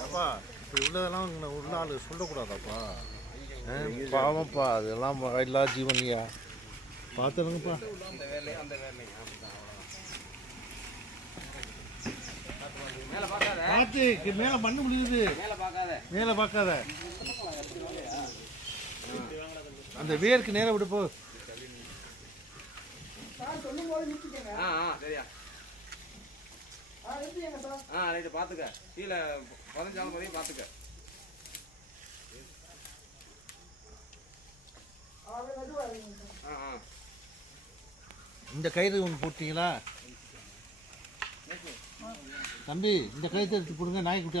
அப்பா இப்போ உள்ளதெல்லாம் இங்க உள்ள ஆளு சொல்லக்கூடாதாப்பா? பாவம்ப்பா அதெல்லாம் எல்லா ஜீவனியா. பார்த்துருங்கப்பா அந்த வேலையும் அந்த வேலையும் பார்த்து மேலே மேல முடியுது மேலே பார்க்காத மேல பார்க்காத அந்த வேருக்கு நேரம் விடு போ. ஆ ஆ சரியா. ஆ ரைட்டு பார்த்துக்க. கீழே பதினஞ்சாலும் பதிவு பார்த்துக்க. ஆ ஆ இந்த கயிறு ஒன்று போட்டீங்களா? தம்பி இந்த கயிற்று எடுத்து கொடுங்க நாய்க்குட்டி.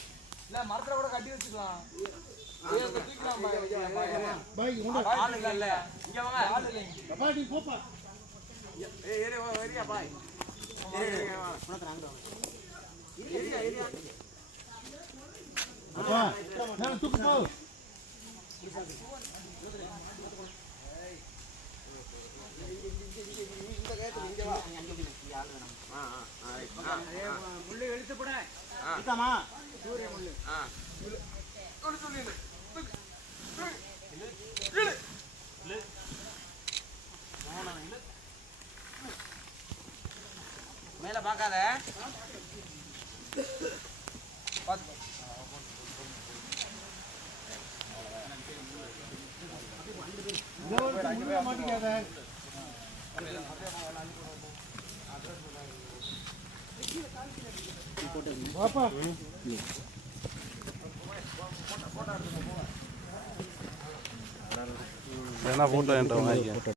இல்ல மரத்துல கூட கட்டி வச்சுக்கலாம். பைக் கொண்டு ஆள் இல்ல சூரிய இங்க மேலே ஆ மேல பாக்காத பார்த்து மாட்டிக்காத. பாப்பா வேணா போட்டோ என்கிட்ட வாங்கிக்க.